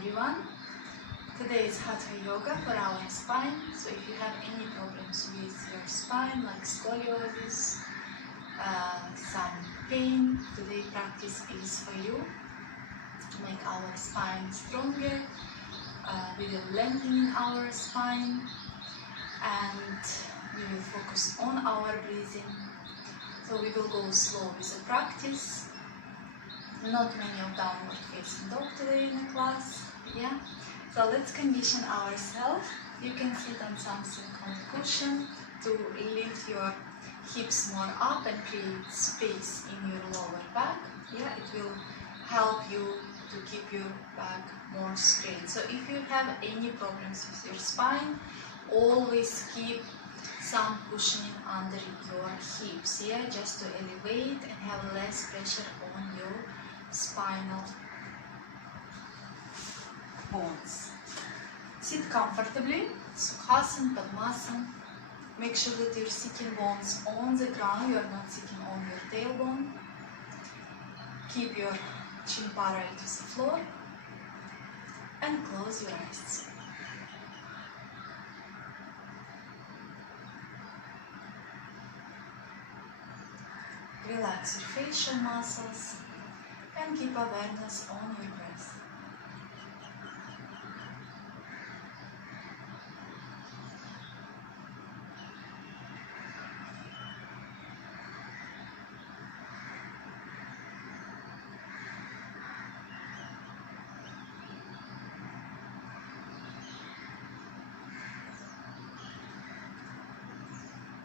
everyone. Today is Hatha Yoga for our spine. So if you have any problems with your spine like scoliosis, some pain, today's practice is for you to make our spine stronger. We will lengthen our spine and we will focus on our breathing. So we will go slow with the practice. Not many of downward facing dog today in the class. Yeah. So let's condition ourselves. You can sit on something called cushion to lift your hips more up and create space in your lower back. Yeah, it will help you to keep your back more straight. So if you have any problems with your spine, always keep some cushioning under your hips, yeah, just to elevate and have less pressure on your spinal bones. Sit comfortably, Sukhasana, Padmasana. Make sure that your sitting bones on the ground, you are not sitting on your tailbone. Keep your chin parallel to the floor and close your eyes. Relax your facial muscles and keep awareness on your breath.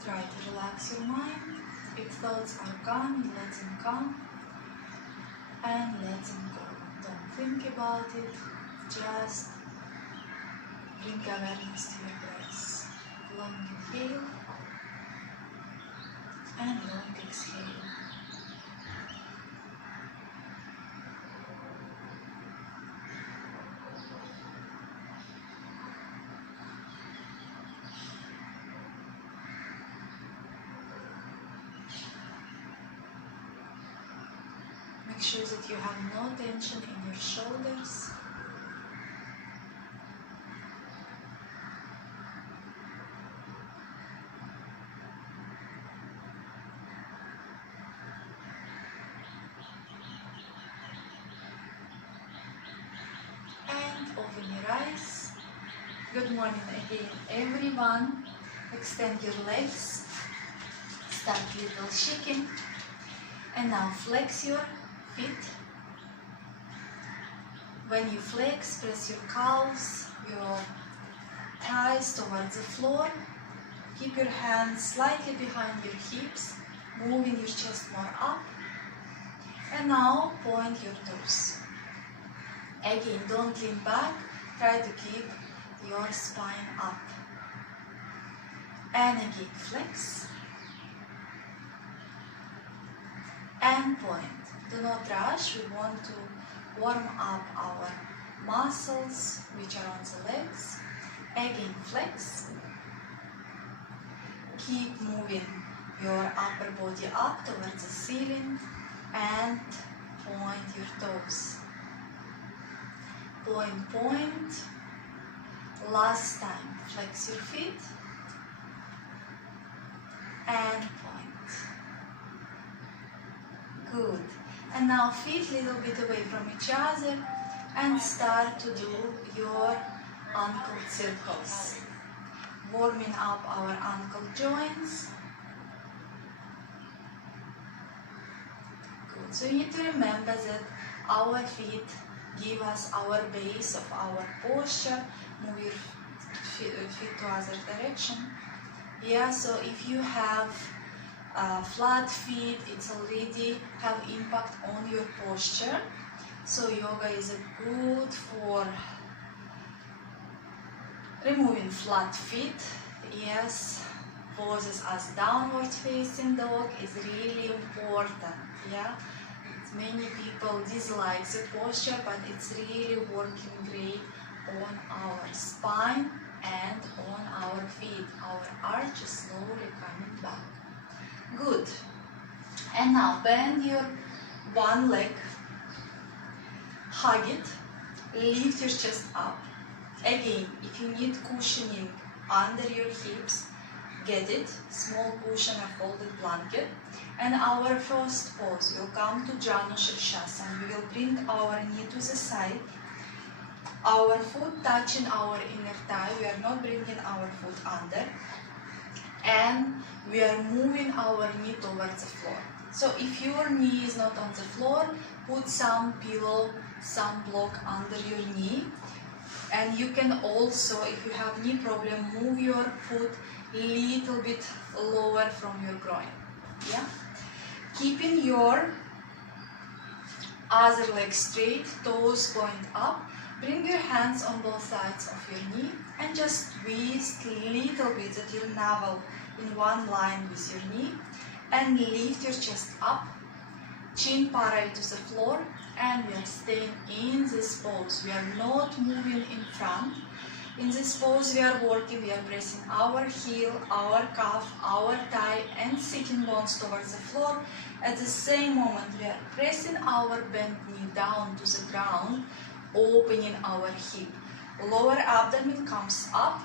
Try to relax your mind. If thoughts are gone, you let them come and let them go. Don't think about it, just bring awareness to your breath. Long inhale and long exhale. Make sure that you have no tension in your shoulders. And open your eyes. Good morning again, everyone. Extend your legs. Start little shaking. And now flex your feet. When you flex, press your calves, your thighs towards the floor. Keep your hands slightly behind your hips, moving your chest more up. And now point your toes. Again, don't lean back, try to keep your spine up. And again, flex. And point. Do not rush. We want to warm up our muscles which are on the legs. Again, flex. Keep moving your upper body up towards the ceiling and point your toes. Point, point. Last time, flex your feet and point. Good. And now feet a little bit away from each other and start to do your ankle circles. Warming up our ankle joints. Good. So you need to remember that our feet give us our base of our posture. Move your feet to other direction. Yeah, so if you have flat feet, it's already have impact on your posture. So yoga is good for removing flat feet. Yes, poses as downward facing dog is really important. Yeah, many people dislike the posture, but it's really working great on our spine and on our feet. Our arch is slowly coming back. Good. And now bend your one leg, hug it, lift your chest up. Again, if you need cushioning under your hips, get it, small cushion or folded blanket. And our first pose will come to Janu Shirshasana. We will bring our knee to the side, our foot touching our inner thigh. We are not bringing our foot under, and we are moving our knee towards the floor. So if your knee is not on the floor, put some pillow, some block under your knee. And you can also, if you have knee problem, move your foot little bit lower from your groin. Yeah? Keeping your other leg straight, toes point up. Bring your hands on both sides of your knee and just twist little bit that your navel in one line with your knee, and lift your chest up, chin parallel to the floor, and we are staying in this pose. We are not moving in front. In this pose we are working, we are pressing our heel, our calf, our thigh and sitting bones towards the floor. At the same moment we are pressing our bent knee down to the ground, opening our hip. Lower abdomen comes up.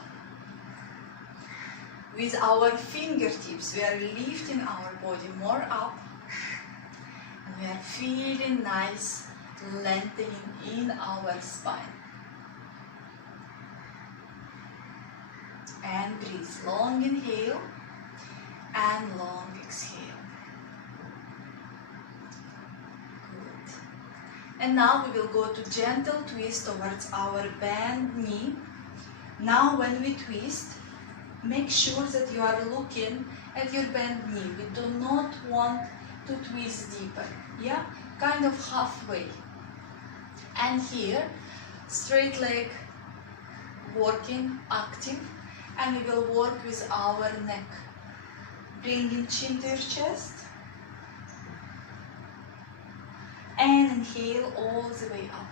With our fingertips we are lifting our body more up. And we are feeling nice lengthening in our spine. And breathe. Long inhale and long exhale. Good. And now we will go to gentle twist towards our bent knee. Now when we twist, make sure that you are looking at your bent knee. We do not want to twist deeper. Yeah? Kind of halfway. And here, straight leg working, active. And we will work with our neck. Bringing chin to your chest. And inhale all the way up.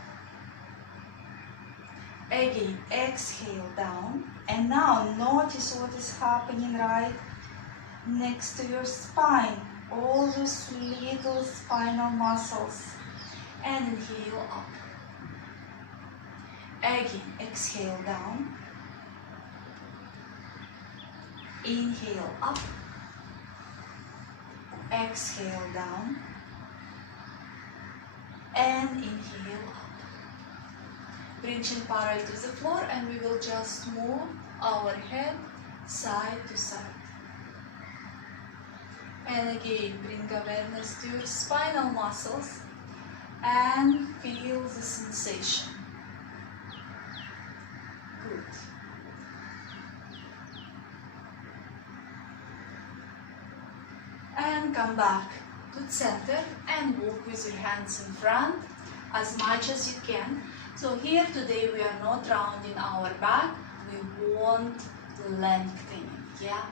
Again, exhale down. And now notice what is happening right next to your spine. All those little spinal muscles. And inhale up. Again, exhale down. Inhale up. Exhale down. And inhale up. Bring chin parallel to the floor and we will just move our head side to side. And again, bring awareness to your spinal muscles and feel the sensation. Good. And come back to center and walk with your hands in front as much as you can. So here today we are not rounding our back, we want lengthening, yeah?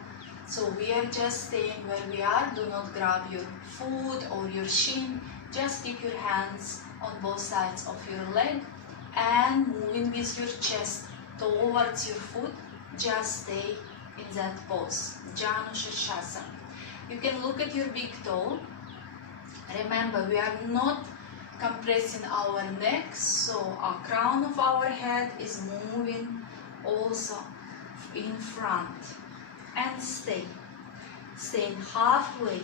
So we are just staying where we are. Do not grab your foot or your shin, just keep your hands on both sides of your leg and moving with your chest towards your foot. Just stay in that pose, Janu Shirshasana. You can look at your big toe. Remember, we are not compressing our neck, so our crown of our head is moving also in front. And stay. Staying halfway.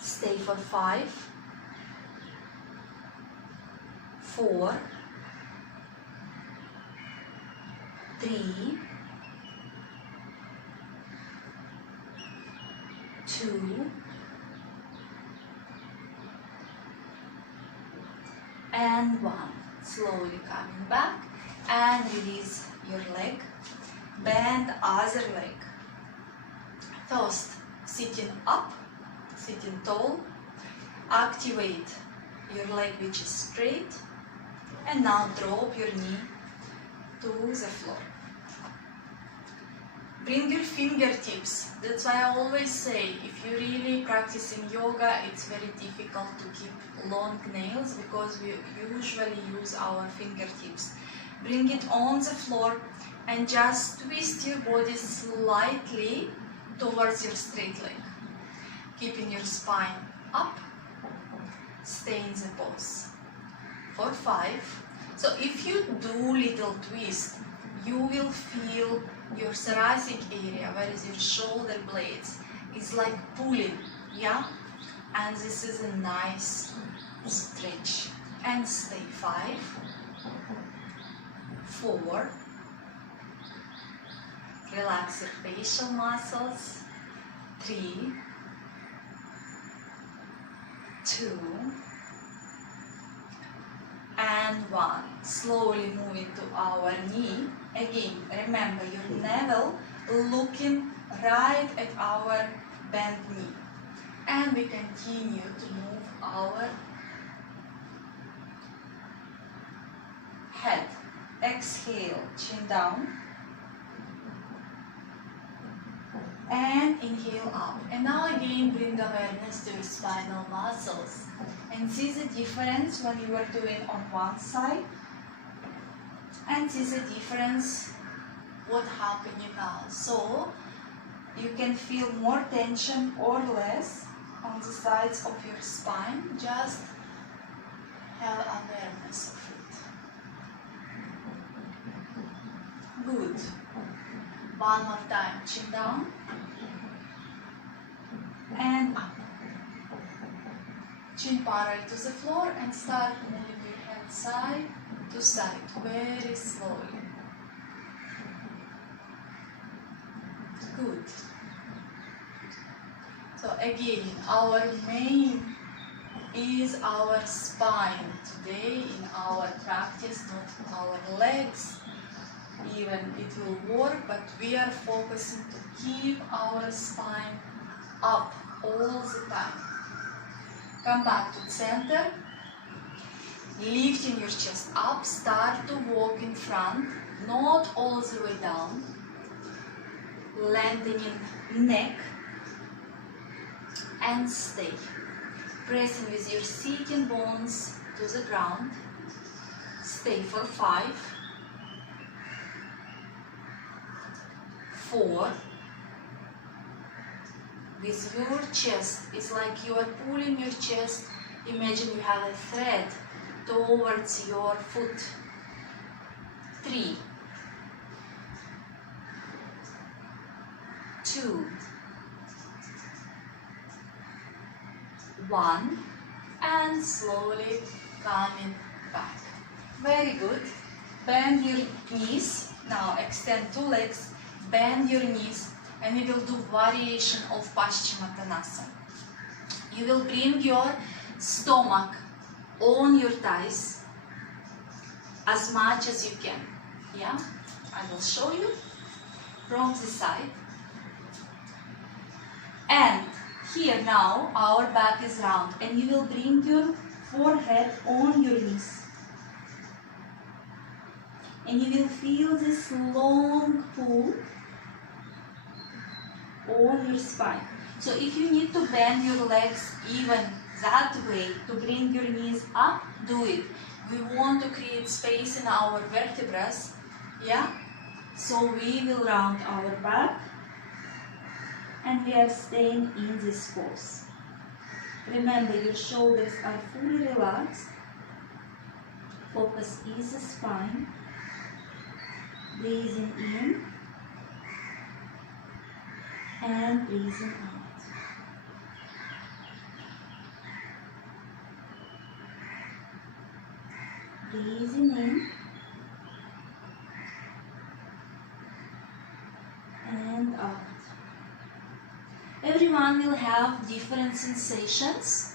Stay for 5, 4, 3, 2, and 1. Slowly coming back and release your leg. Bend other leg. First, sitting up, sitting tall. Activate your leg which is straight. And now drop your knee to the floor. Bring your fingertips. That's why I always say, if you're really practicing yoga, it's very difficult to keep long nails because we usually use our fingertips. Bring it on the floor and just twist your body slightly towards your straight leg. Keeping your spine up. Stay in the pose. for 5. So if you do little twist, you will feel your thoracic area, where is your shoulder blades, is like pulling, yeah? And this is a nice stretch. And stay. 5, 4, relax your facial muscles. 3, 2, and 1. Slowly move into our knee. Again, remember your navel looking right at our bent knee. And we continue to move our head. Exhale, chin down. And inhale up. And now again bring awareness to your spinal muscles. And see the difference when you are doing on one side. And see the difference what happening now. So you can feel more tension or less on the sides of your spine. Just have awareness of it. Good. One more time. Chin down. And up. Chin parallel to the floor and start moving your hand side to side very slowly. Good. So again, our main is our spine today in our practice, not our legs. Even it will work, but we are focusing to keep our spine up all the time. Come back to center, lifting your chest up, start to walk in front, not all the way down, lengthening neck, and stay. Pressing with your sitting bones to the ground, stay for 5, 4, with your chest, it's like you are pulling your chest. Imagine you have a thread towards your foot. 3, 2, 1, and slowly coming back. Very good. Bend your knees. Now extend 2 legs, bend your knees, and we will do variation of Paschimottanasana. You will bring your stomach on your thighs as much as you can. Yeah, I will show you from this side. And here now our back is round, and you will bring your forehead on your knees. And you will feel this long pull on your spine. So if you need to bend your legs even that way to bring your knees up, do it. We want to create space in our vertebrae, yeah? So we will round our back and we are staying in this pose. Remember, your shoulders are fully relaxed. Focus is the spine. Breathing in and breathing out. Breathing in and out. Everyone will have different sensations.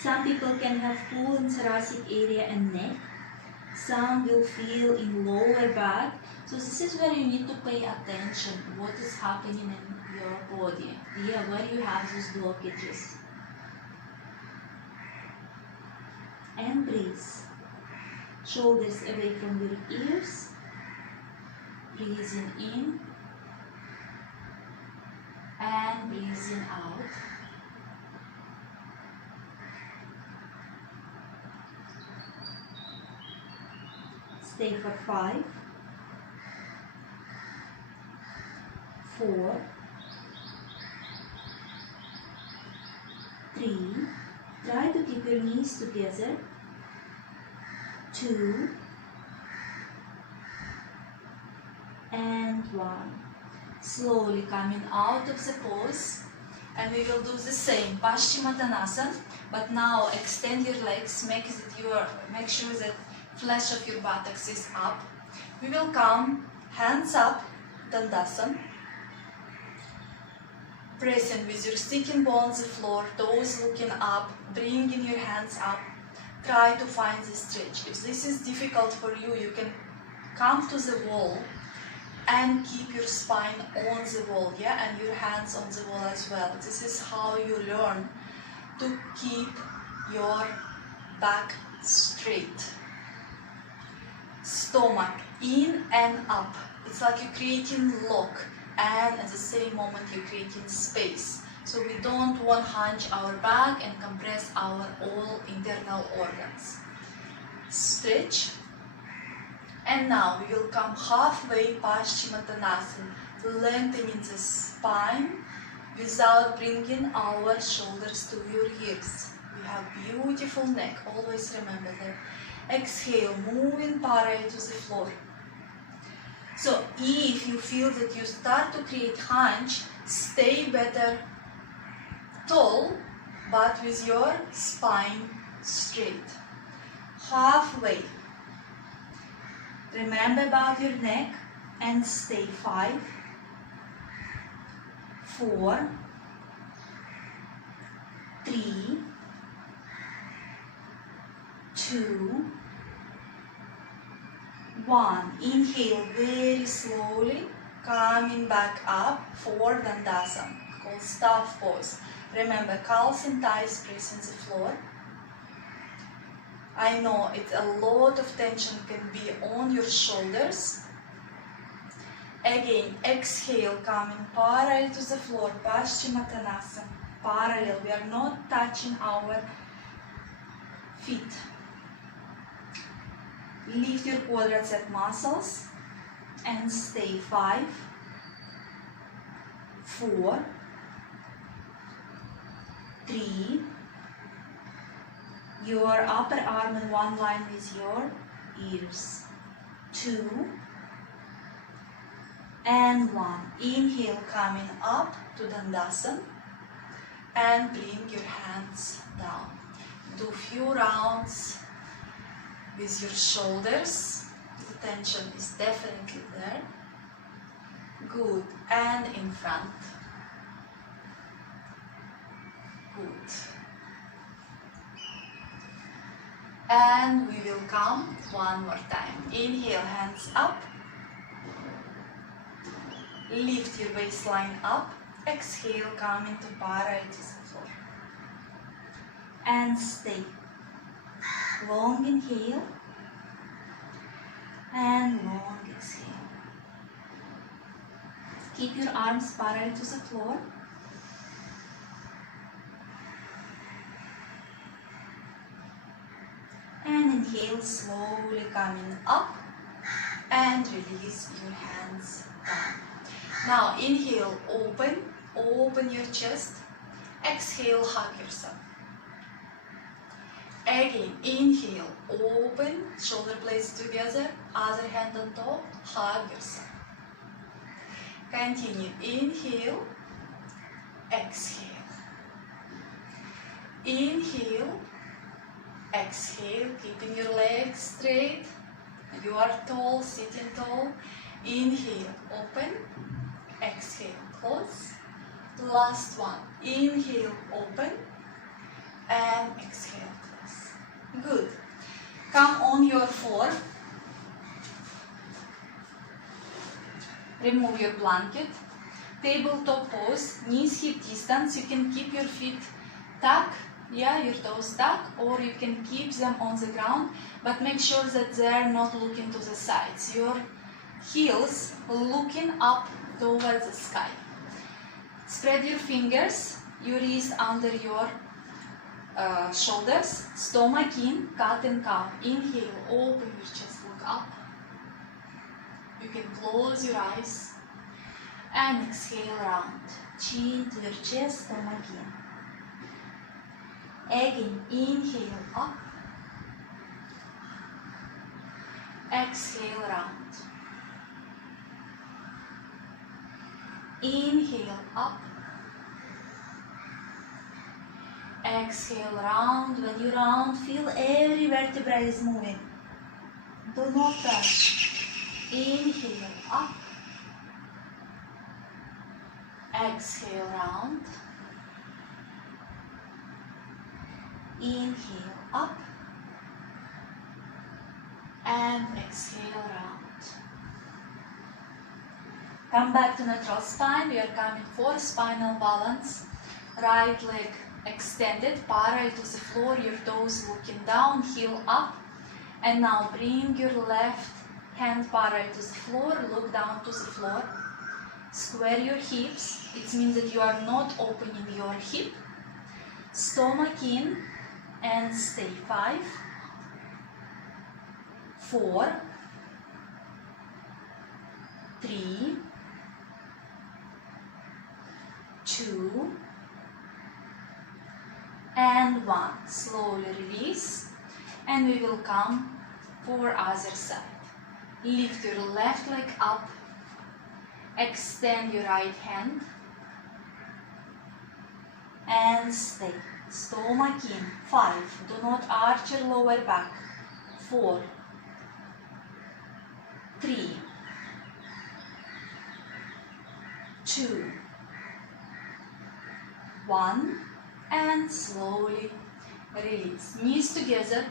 Some people can have pull in thoracic area and neck. Some will feel in lower back. So this is where you need to pay attention what is happening in your body. Yeah, where you have these blockages. And breathe. Shoulders away from your ears. Breathing in and breathing out. Stay for 5, 4, 3, try to keep your knees together. 2 and 1. Slowly coming out of the pose, and we will do the same Paschimottanasana, but now extend your legs, make sure that flesh of your buttocks is up. We will come hands up, Dandasana, pressing with your sticking bone on the floor, toes looking up, bringing your hands up. Try to find the stretch. If this is difficult for you, you can come to the wall and keep your spine on the wall, yeah, and your hands on the wall as well. This is how you learn to keep your back straight. Stomach in and up. It's like you're creating lock, and at the same moment you're creating space. So we don't want to hunch our back and compress our all internal organs. Stretch. And now we will come halfway Paschimottanasana, lengthening the spine without bringing our shoulders to your ears. We have beautiful neck, always remember that. Exhale, moving parallel to the floor. So if you feel that you start to create hunch, stay better tall, but with your spine straight. Halfway. Remember about your neck and stay 5, 4, 3, 2, 1. Inhale very slowly, coming back up for Dandasana, called staff pose. Remember, calves and thighs pressing the floor. I know it's a lot of tension can be on your shoulders. Again, exhale, coming parallel to the floor, Paschimottanasana, parallel. We are not touching our feet. Lift your quadriceps muscles and stay 5, 4, 3. Your upper arm in one line with your ears. 2 and 1. Inhale, coming up to Dandasana and bring your hands down. Do few rounds with your shoulders. The tension is definitely there. Good. And in front. Good. And we will come one more time. Inhale, hands up. Lift your waistline up. Exhale, coming to parallel to the floor. And stay. Long inhale. And long exhale. Keep your arms parallel to the floor. And inhale, slowly coming up and release your hands down. Now inhale, open your chest. Exhale, hug yourself. Again, inhale, open, shoulder blades together, other hand on top, hug yourself. Continue, inhale, exhale. Inhale, exhale, keeping your legs straight. You are tall, sitting tall. Inhale, open. Exhale, close. Last one. Inhale, open. And exhale, close. Good. Come on your floor. Remove your blanket. Tabletop pose, knees hip distance. You can keep your feet tucked. Yeah, your toes tuck, or you can keep them on the ground, but make sure that they are not looking to the sides. Your heels looking up towards the sky. Spread your fingers, your wrist under your shoulders, stomach in, cat and cow. Inhale, open your chest, look up. You can close your eyes and exhale round. Chin to your chest, stomach in. Again, inhale up. Exhale round. Inhale up. Exhale round. When you round, feel every vertebra is moving. Do not touch. Inhale up. Exhale round. Inhale up. And exhale round. Come back to neutral spine. We are coming for spinal balance. Right leg extended, parallel to the floor, your toes looking down, heel up. And now bring your left hand parallel to the floor, look down to the floor. Square your hips. It means that you are not opening your hip. Stomach in and stay. 5, 4, 3, 2, and 1. Slowly release, and we will come for other side. Lift your left leg up, extend your right hand, and stay. Stomach in. 5. Do not arch your lower back. 4, 3, 2, 1, and slowly release. Knees together.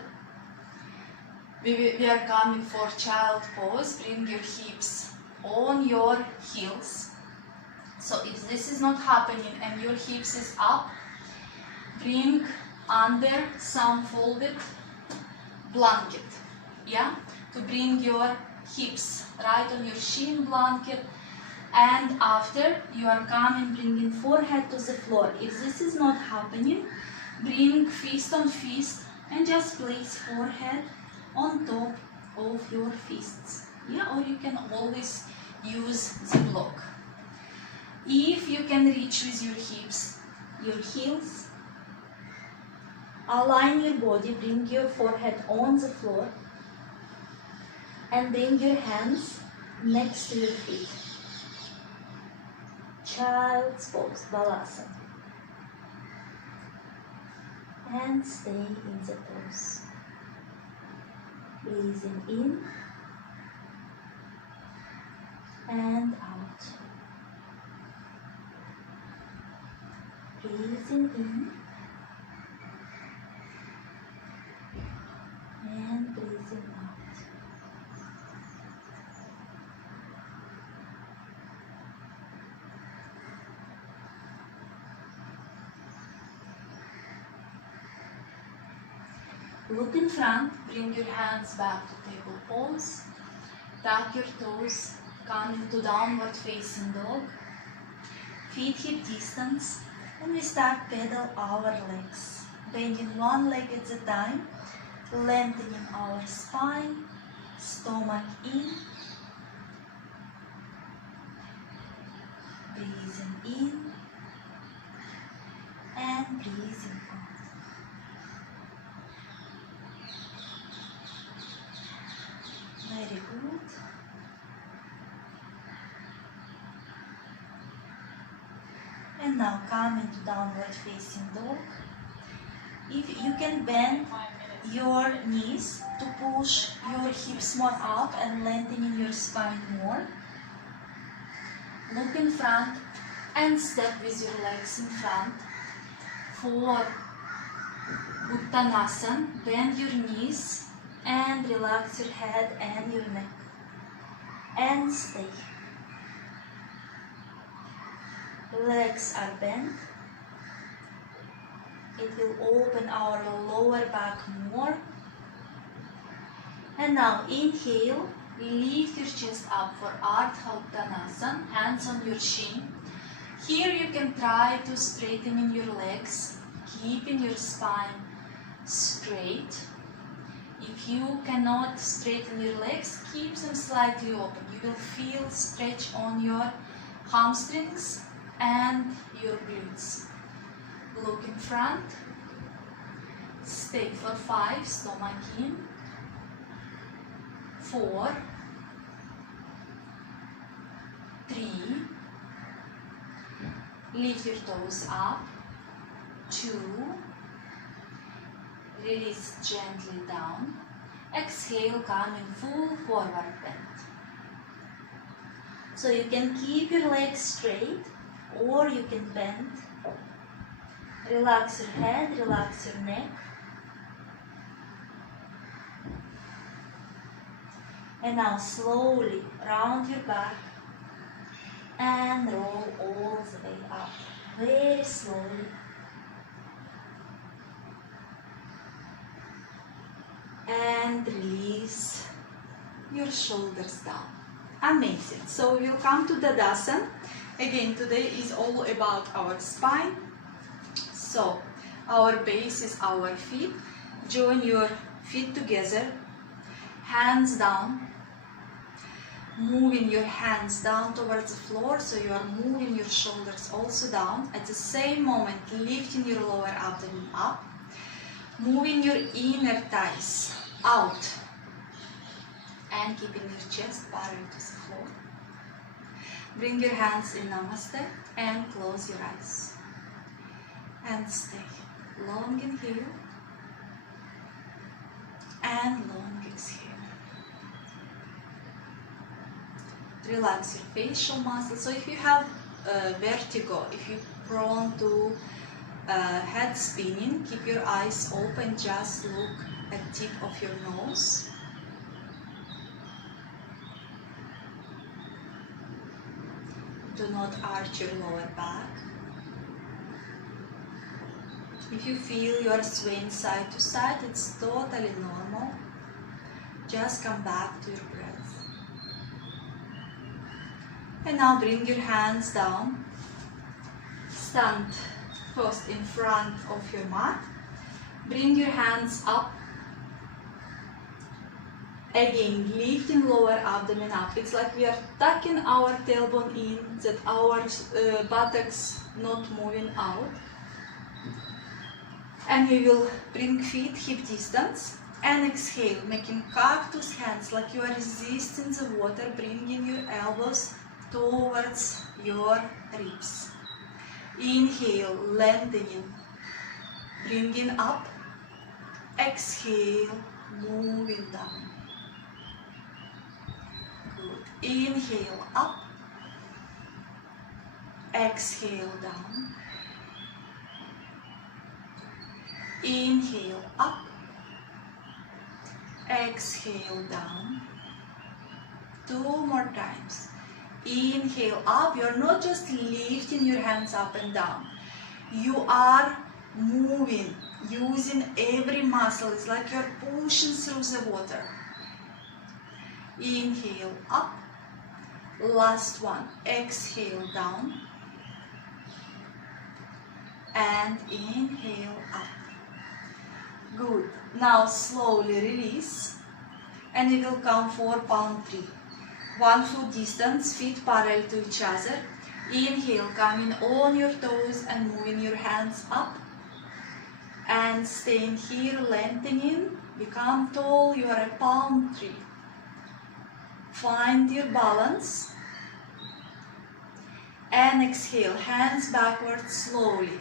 We are coming for child pose. Bring your hips on your heels. So if this is not happening and your hips is up, bring under some folded blanket, yeah, to bring your hips right on your shin blanket. And after you are coming, bringing forehead to the floor. If this is not happening, bring fist on fist and just place forehead on top of your fists, yeah, or you can always use the block. If you can reach with your hips, your heels, align your body, bring your forehead on the floor and bring your hands next to your feet. Child's pose, balasana. And stay in the pose. Breathing in and out. Breathing in and breathing out. Look in front, bring your hands back to table pose. Tuck your toes, come into downward facing dog. Feet hip distance, and we start pedal our legs. Bending one leg at a time, lengthening our spine, stomach in, breathing in, and breathing out. Very good. And now come into downward facing dog. If you can bend your knees to push your hips more up and lengthening your spine more. Look in front and step with your legs in front. For Uttanasana, bend your knees and relax your head and your neck. And stay. Legs are bent. It will open our lower back more. And now inhale, lift your chest up for Hatha Yoga, hands on your shin. Here you can try to straighten your legs, keeping your spine straight. If you cannot straighten your legs, keep them slightly open. You will feel stretch on your hamstrings and your glutes. Look in front Stay for 5, stomach in. 4, 3, lift your toes up. 2, release gently down. Exhale, come in full forward bend. So you can keep your legs straight or you can bend. Relax your head, relax your neck. And now slowly round your back and roll all the way up. Very slowly. And release your shoulders down. Amazing. So we'll come to Tadasana. Again, today is all about our spine. So our base is our feet. Join your feet together. Hands down. Moving your hands down towards the floor, so you are moving your shoulders also down. At the same moment, lifting your lower abdomen up. Moving your inner thighs out. And keeping your chest parallel to the floor. Bring your hands in Namaste and close your eyes. And stay. Long inhale. And long exhale. Relax your facial muscles. So if you have vertigo, if you're prone to head spinning, keep your eyes open, just look at the tip of your nose. Do not arch your lower back. If you feel you are swaying side to side, it's totally normal. Just come back to your breath. And now bring your hands down. Stand first in front of your mat. Bring your hands up. Again, lifting lower abdomen up. It's like we are tucking our tailbone in, that our buttocks not moving out. And we will bring feet hip distance. And exhale, making cactus hands like you are resisting the water, bringing your elbows towards your ribs. Inhale, lengthening, bringing up. Exhale, moving down. Good. Inhale, up. Exhale, down. Inhale, up. Exhale, down. 2 more times. Inhale up. You are not just lifting your hands up and down. You are moving, using every muscle. It's like you are pushing through the water. Inhale up. Last one. Exhale down. And inhale up. Good. Now slowly release. And we will come for palm tree. 1 foot distance, feet parallel to each other. Inhale, coming on your toes and moving your hands up. And staying here, lengthening. Become tall, you are a palm tree. Find your balance. And exhale, hands backwards slowly.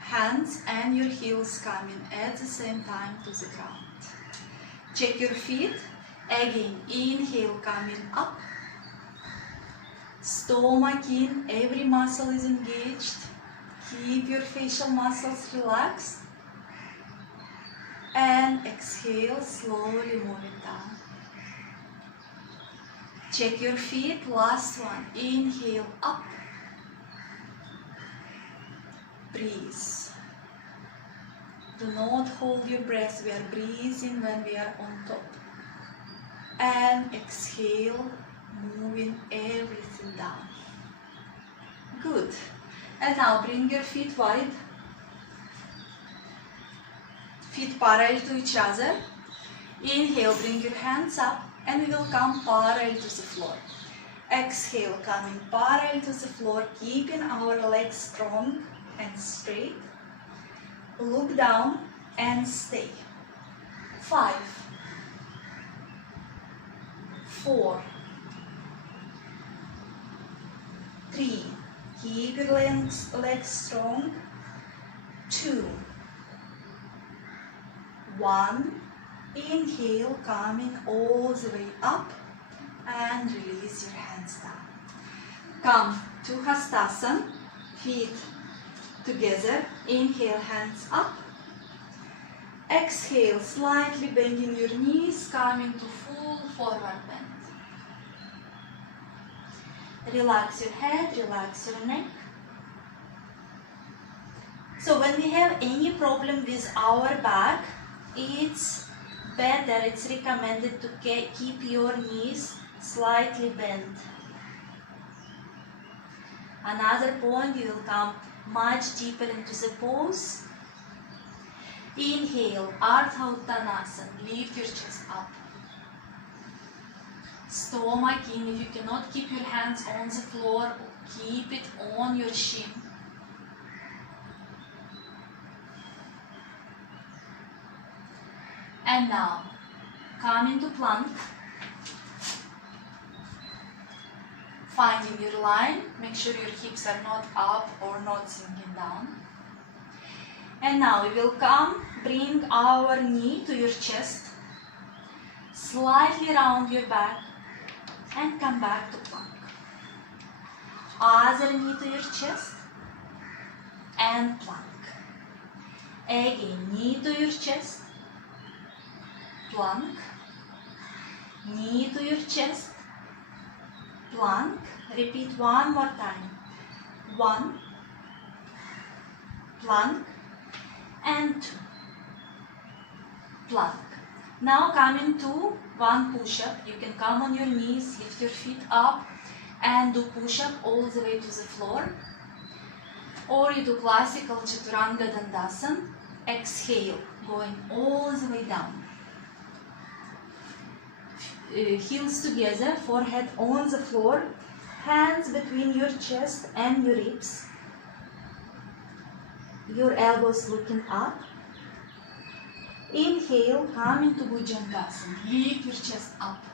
Hands and your heels coming at the same time to the ground. Check your feet. Again, inhale, coming up. Stomach in, every muscle is engaged. Keep your facial muscles relaxed. And exhale, slowly moving down. Check your feet, last one. Inhale, up. Breathe. Do not hold your breath, we are breathing when we are on top. And exhale, moving everything down. Good. And now bring your feet wide. Feet parallel to each other. Inhale, bring your hands up and we will come parallel to the floor. Exhale, coming parallel to the floor, keeping our legs strong and straight. Look down, and stay. 5, 4, 3, keep your legs strong. 2, 1, inhale, coming all the way up and release your hands down. Come to Hastasana, feet together, inhale, hands up. Exhale, slightly bending your knees, coming to full forward bend. Relax your head, relax your neck. So when we have any problem with our back, it's better, it's recommended to keep your knees slightly bent. Another point, you will come much deeper into the pose. Inhale, Ardha Uttanasana, lift your chest up. Stomach in, if you cannot keep your hands on the floor, keep it on your shin. And now, come into plank. Finding your line, make sure your hips are not up or not sinking down. And now we will come, bring our knee to your chest, slightly round your back, and come back to plank. Other knee to your chest, and plank. Again, knee to your chest, plank, knee to your chest, plank. Repeat one more time. 1, plank, and 2, plank. Now come into one push-up. You can come on your knees, lift your feet up, and do push-up all the way to the floor. Or you do classical Chaturanga Dandasana. Exhale, going all the way down. Heels together, forehead on the floor, hands between your chest and your ribs. Your elbows looking up. Inhale, come into Bhujangasana. Lift your chest up.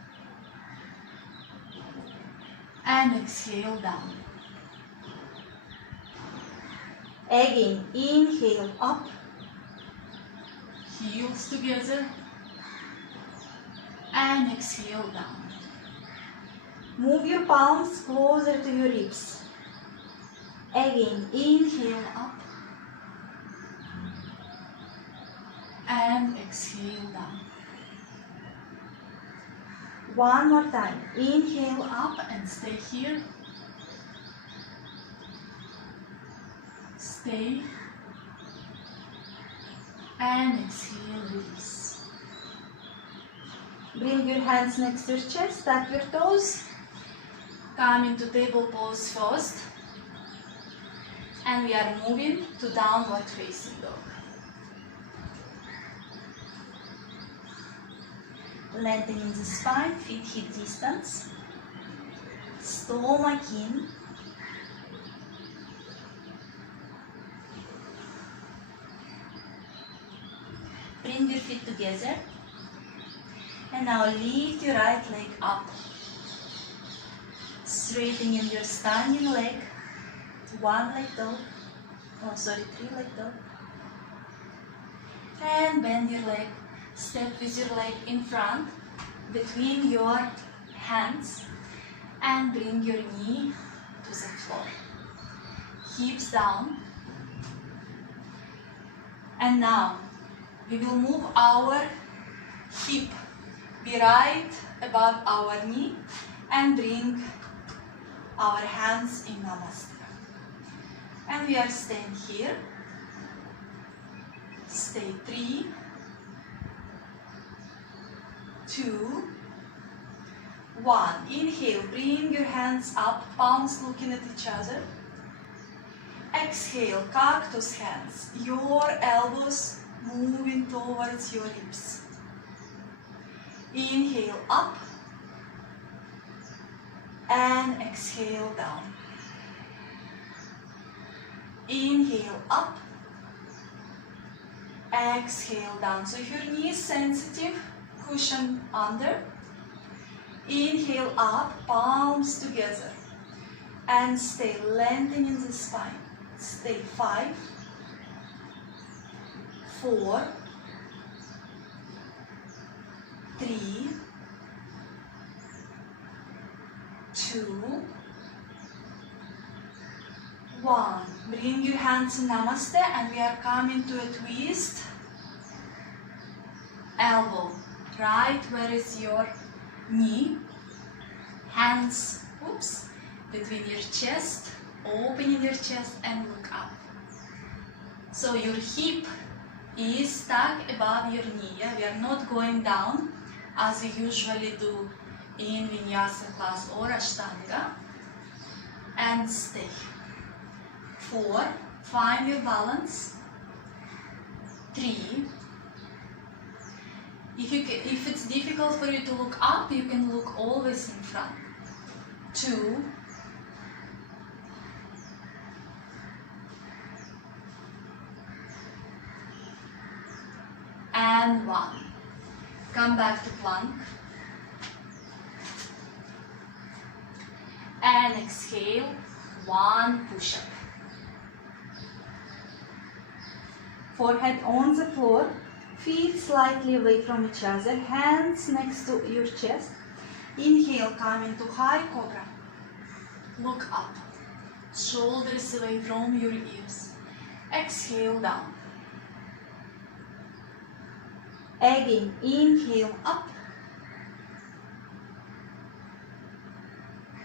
And exhale down. Again, inhale up. Heels together. And exhale down. Move your palms closer to your ribs. Again, inhale up. And exhale down. One more time. Inhale up and stay here. Stay. And exhale, release. Bring your hands next to your chest, tuck your toes. Come into table pose first. And we are moving to downward facing dog. Lengthening the spine, feet hip distance. Stomach in. Bring your feet together. And now lift your right leg up. Straightening your standing leg. 1 leg dog. Oh, sorry, 3 leg dog. And bend your leg. Step with your leg in front, between your hands, and bring your knee to the floor. Hips down. And now, we will move our hip, be right above our knee, and bring our hands in Namaste. And we are staying here. Stay 3, 2, 1. Inhale, bring your hands up, palms looking at each other. Exhale, cactus hands, your elbows moving towards your hips. Inhale up and exhale down. Inhale up Exhale down. So if your knee is sensitive, cushion under. Inhale up, palms together. And stay, lengthening the spine. Stay, 5, 4, 3, 2, 1. Bring your hands in Namaste and we are coming to a twist. Elbow, right where is your knee. Hands, oops, between your chest, opening your chest and look up. So your hip is stuck above your knee. Yeah? We are not going down as we usually do in Vinyasa class or Ashtanga. And stay. 4, find your balance. 3, if it's difficult for you to look up, you can look always in front. 2, and 1. Come back to plank. And exhale, 1 push-up. Forehead on the floor, feet slightly away from each other, hands next to your chest. Inhale, come into high cobra. Look up, shoulders away from your ears. Exhale down. Again, inhale up.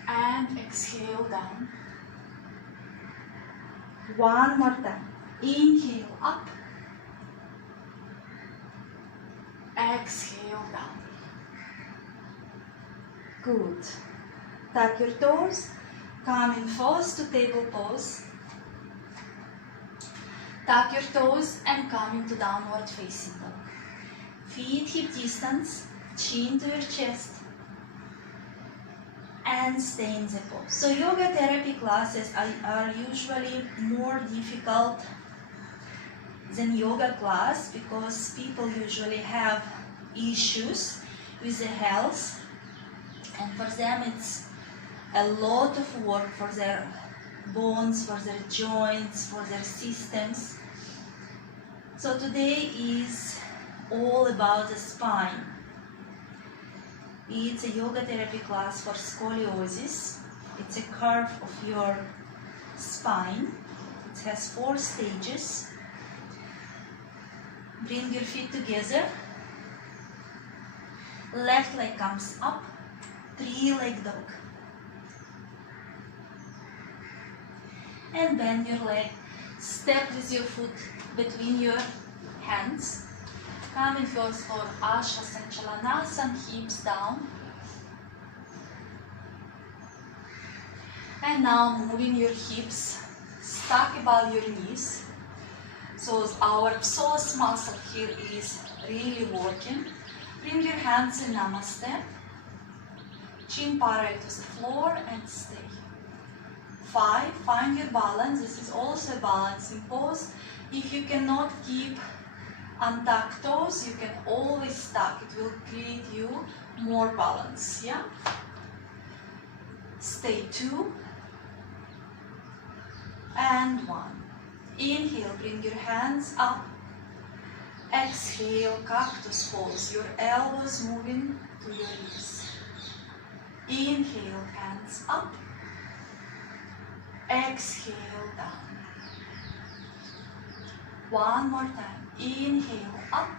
And exhale down. One more time. Inhale up. Exhale down. Good. Tuck your toes. Come in first to table pose. Tuck your toes and come into downward facing dog. Feet hip distance, chin to your chest. And stay in the pose. So yoga therapy classes are usually more difficult than yoga class because people usually have issues with the health, and for them it's a lot of work for their bones, for their joints, for their systems. So today is all about the spine. It's a yoga therapy class for scoliosis. It's a curve of your spine. It has 4 stages. Bring your feet together. Left leg comes up. 3-leg dog. And bend your leg. Step with your foot between your hands. Come in first for Asha Sanchalanasana, hips down. And now moving your hips stuck above your knees. So our psoas muscle here is really working. Bring your hands in Namaste. Chin parallel to the floor and stay. 5, find your balance. This is also a balancing pose. If you cannot keep untucked toes, you can always tuck. It will create you more balance. Yeah? Stay 2 and 1. Inhale, bring your hands up. Exhale, cactus pose. Your elbows moving to your knees. Inhale, hands up. Exhale, down. One more time. Inhale, up.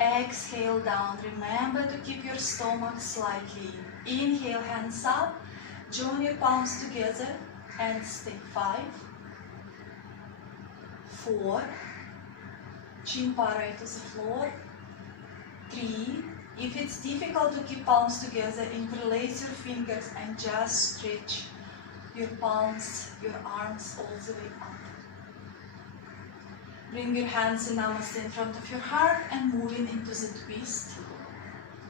Exhale, down. Remember to keep your stomach slightly in. Inhale, hands up. Join your palms together and stay. 5, 4, chin parallel to the floor. 3, if it's difficult to keep palms together, interlace your fingers and just stretch your palms, your arms all the way up. Bring your hands in Namaste in front of your heart and moving into the twist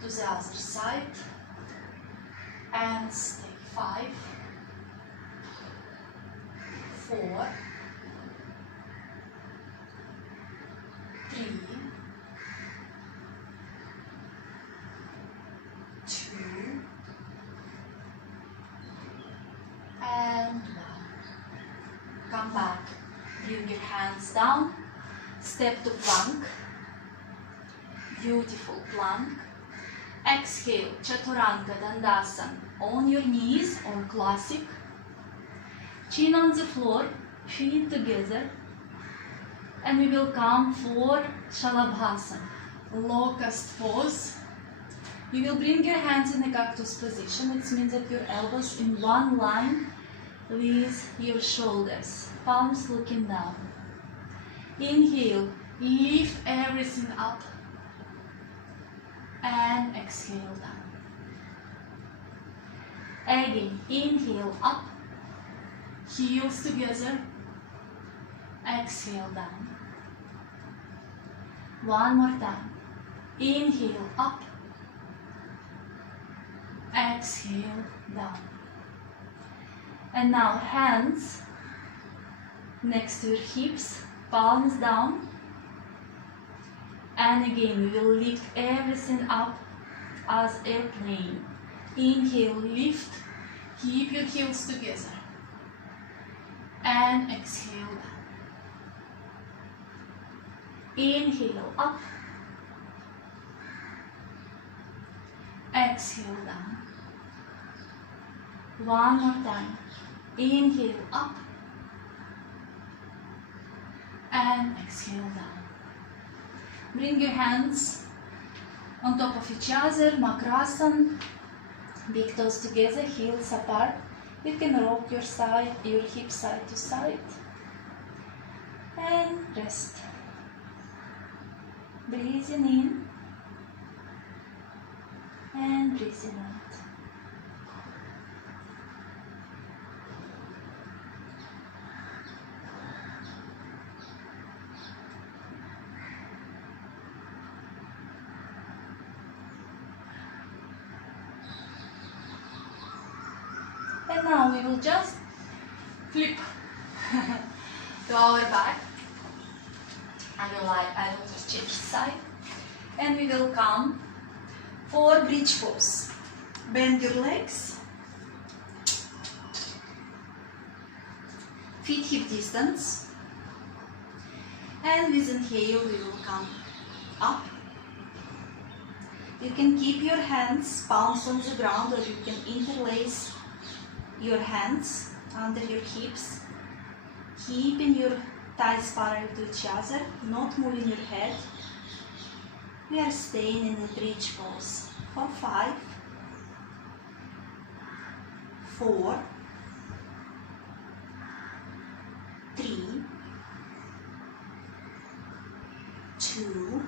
to the other side. And stay. 5, 4, come back. Bring your hands down. Step to plank. Beautiful plank. Exhale, Chaturanga Dandasana on your knees or classic. Chin on the floor, feet together. And we will come for Shalabhasana, locust pose. You will bring your hands in a cactus position. It means that your elbows in one line with your shoulders, palms looking down. Inhale, lift everything up. And exhale down. Again, inhale up, heels together, exhale down. One more time. Inhale up, exhale down. And now hands next to your hips, palms down. And again, we will lift everything up as airplane. Inhale, lift, keep your heels together. And exhale down. Inhale up. Exhale down. One more time. Inhale up. And exhale down. Bring your hands on top of each other, Makrasana. Big toes together, heels apart. You can rock your hips side to side. And rest. Breathing in and breathing out. And now we will just flip to our back. I will just change side. And we will come for bridge pose. Bend your legs. Feet hip distance. And with inhale we will come up. You can keep your hands, palms on the ground, or you can interlace your hands under your hips, keeping your thighs parallel to each other, not moving your head. We are staying in the bridge pose for 5, 4, 3, 2,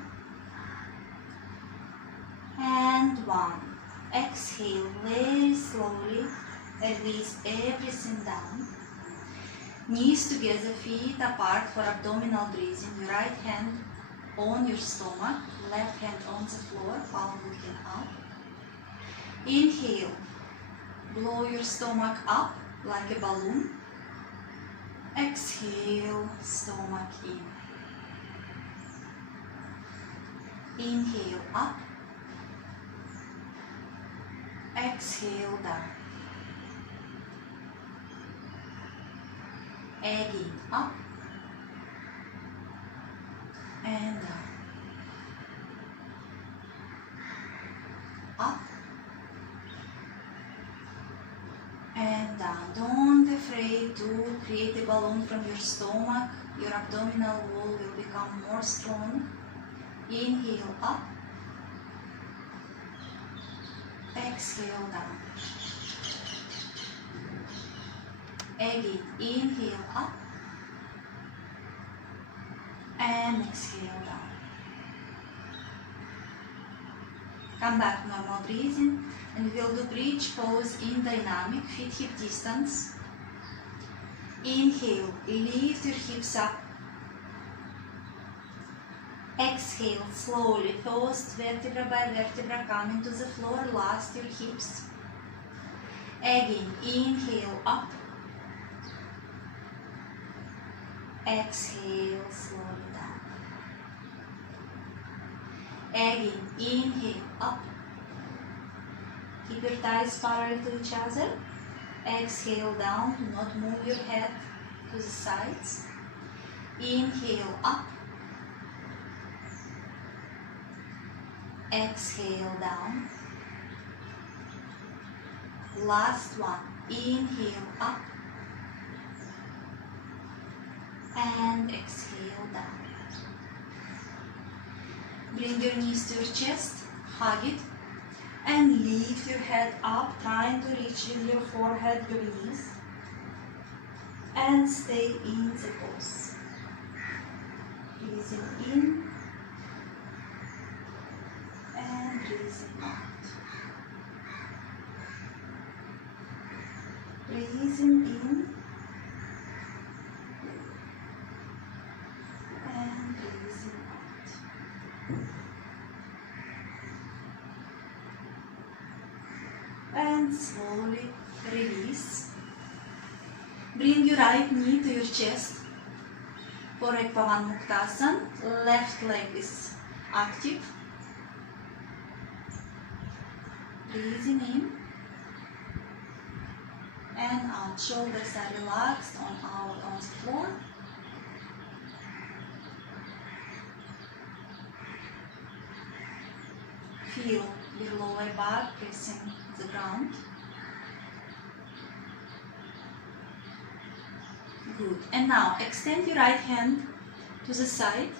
and 1. Exhale very slowly. Release everything down. Knees together, feet apart for abdominal breathing. Your right hand on your stomach, left hand on the floor, palm looking up. Inhale, blow your stomach up like a balloon. Exhale, stomach in. Inhale up. Exhale down. Again, up and down. Up and down. Don't be afraid to create a balloon from your stomach. Your abdominal wall will become more strong. Inhale up. Exhale down. Again, inhale up and exhale down. Come back to normal breathing, and we will do bridge pose in dynamic, feet hip distance. Inhale, lift your hips up. Exhale slowly, first vertebra by vertebra coming to the floor, last your hips. Again, inhale up. Exhale slowly down. Again, inhale up. Keep your thighs parallel to each other. Exhale down, do not move your head. to the sides. Inhale up. Exhale down. Last one. Inhale up. And exhale down. Bring your knees to your chest. Hug it. And lift your head up, trying to reach with your forehead your knees. And stay in the pose. Breathing in and breathing out. Breathing in and breathing out. And slowly release. Bring your right knee to your chest for Ekpavan Muktasan. Left leg is active. Breathing in and out. Shoulders are relaxed on the floor. Feel your lower back pressing the ground. Good. And now extend your right hand to the side.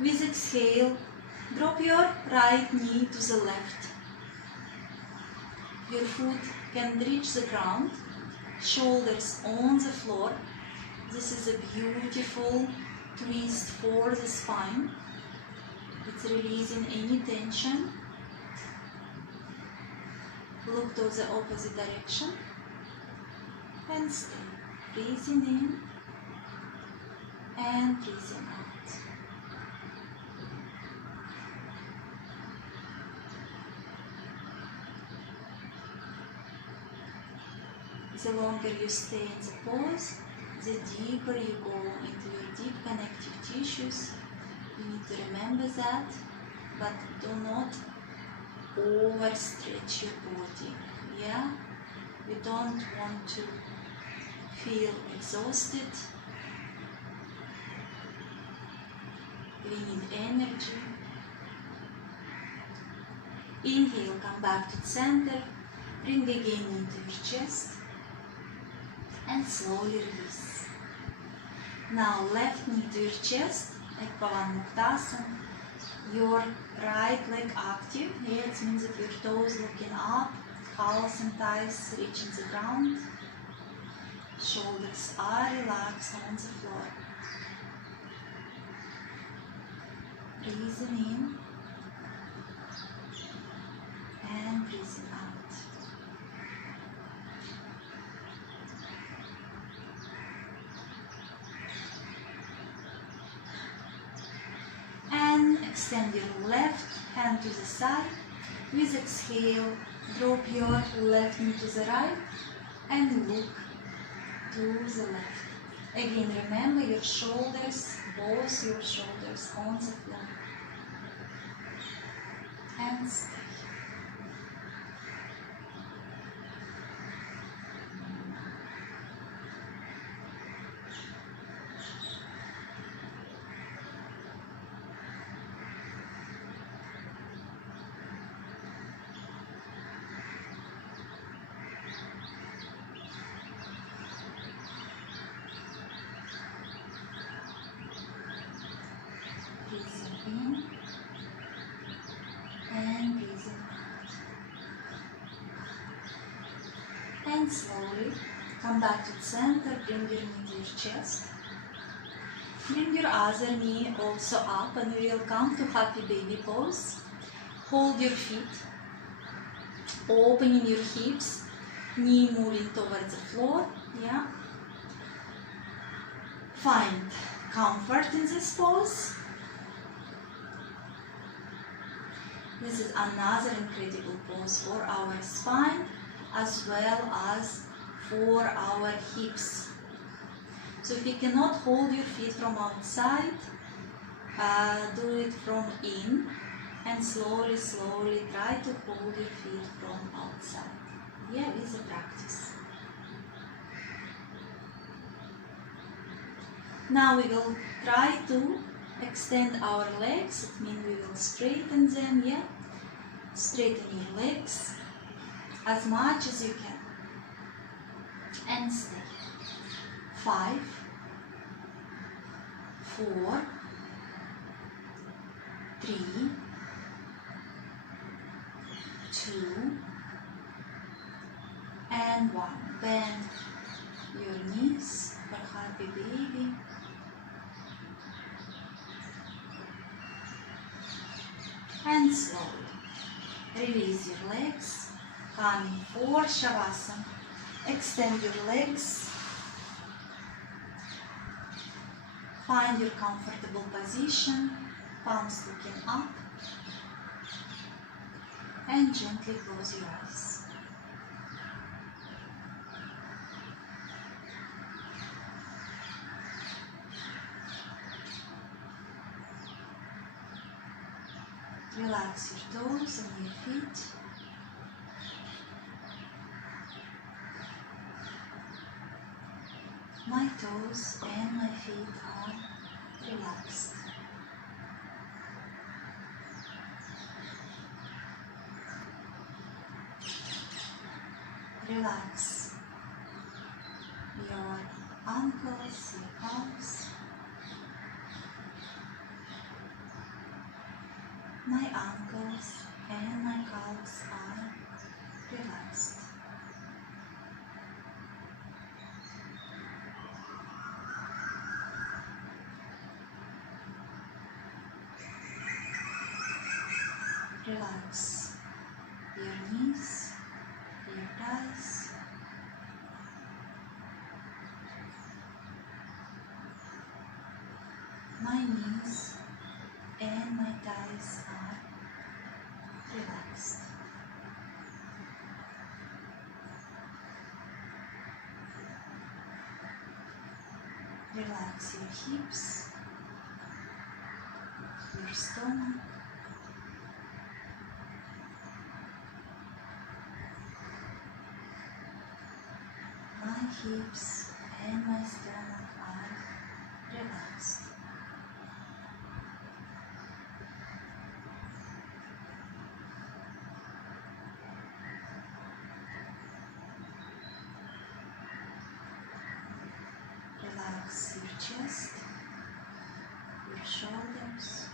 With exhale, drop your right knee to the left. Your foot can reach the ground, shoulders on the floor. This is a beautiful twist for the spine. It's releasing any tension. Look to the opposite direction and stay. Breathing in and breathing out. The longer you stay in the pose, the deeper you go into your deep connective tissues. You need to remember that, but do not overstretch your body. Yeah, we don't want to feel exhausted. We need energy. Inhale, come back to the center. Bring the again into your chest and slowly release. Now left knee to your chest, Ekpavan Muktasan. Your right leg active. Here it means that your toes looking up, calves and thighs reaching the ground. Shoulders are relaxed on the floor. Breathing in and breathing out. And extend your left hand to the side. With exhale, drop your left knee to the right and look to the left. Again, remember your shoulders, both your shoulders on the floor. And stay. Breathing in and breathing out. And slowly come back to the center, bring your knee to your chest. Bring your other knee also up and we will come to happy baby pose. Hold your feet, opening your hips, knee moving towards the floor. Yeah. Find comfort in this pose. This is another incredible pose for our spine as well as for our hips. So if you cannot hold your feet from outside, do it from in and slowly try to hold your feet from outside. Yeah, it's a practice. Now we will try to extend our legs. It means we will straighten them, yeah? Straighten your legs as much as you can. And stay. 5, 4, 3, 2, and 1. Bend your knees for happy baby. And slowly release your legs, coming for Shavasana. Extend your legs. Find your comfortable position, palms looking up, and gently close your eyes. Relax your toes and your feet. My toes and my feet are relaxed. Relax your ankles, your calves. My ankles and my calves are relaxed. Relax your knees, your thighs. My knees and my thighs are relaxed. Relax your hips, your stomach. My hips and my stomach are relaxed. Relax your chest, your shoulders.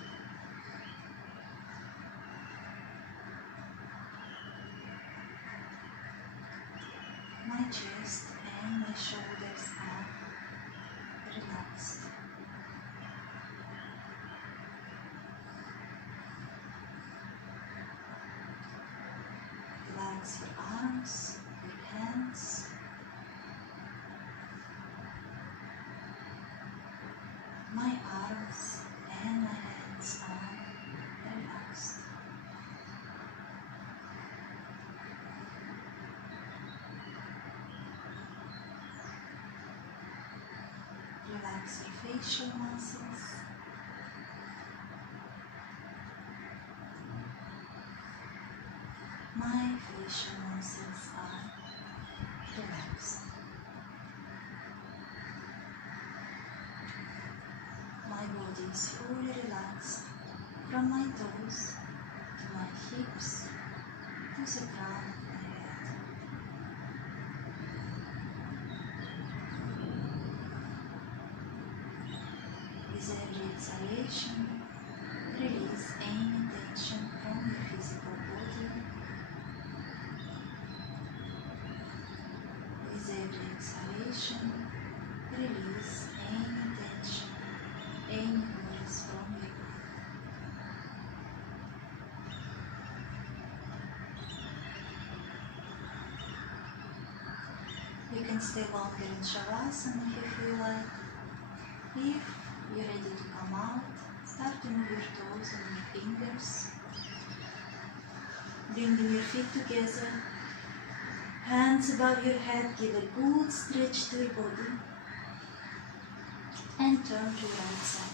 My chest and my shoulders are relaxed. Relax your arms, your hands. My arms and my hands are relaxed. Relax your facial muscles. My facial muscles are relaxed. My body is fully relaxed from my toes to my hips to the crown of my head. With every exhalation, release any tension from your physical body. With every exhalation, release any tension, any worries from your body. You can stay longer in Shavasana if you feel like. If you're ready to come out, start to move your toes and your fingers. Bringing your feet together, hands above your head, give a good stretch to your body, and turn to your right side.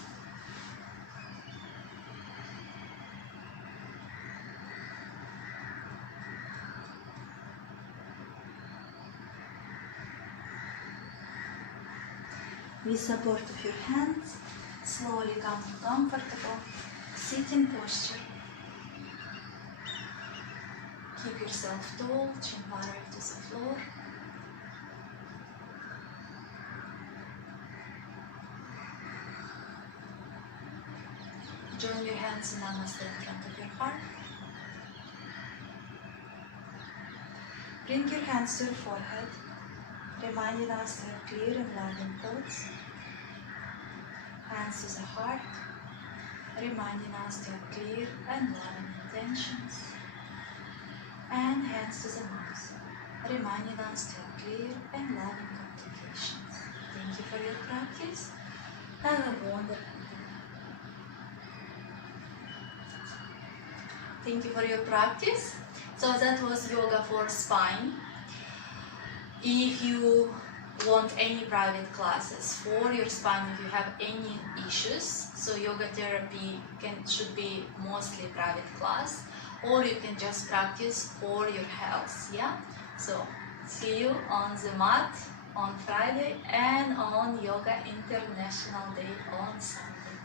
With support of your hands, slowly come to comfortable sitting posture. Keep yourself tall, chin parallel to the floor. Join your hands in Namaste in front of your heart. Bring your hands to your forehead, reminding us to have clear and loving thoughts. Hands to the heart, reminding us to have clear and loving intentions. And hands to the mouth, reminding us to have clear and loving communications. Thank you for your practice. Have a wonderful day. Thank you for your practice. So that was yoga for spine. If you want any private classes for your spine, if you have any issues, so yoga therapy should be mostly private class, or you can just practice for your health. Yeah. So see you on the mat on Friday and on Yoga International Day on Sunday.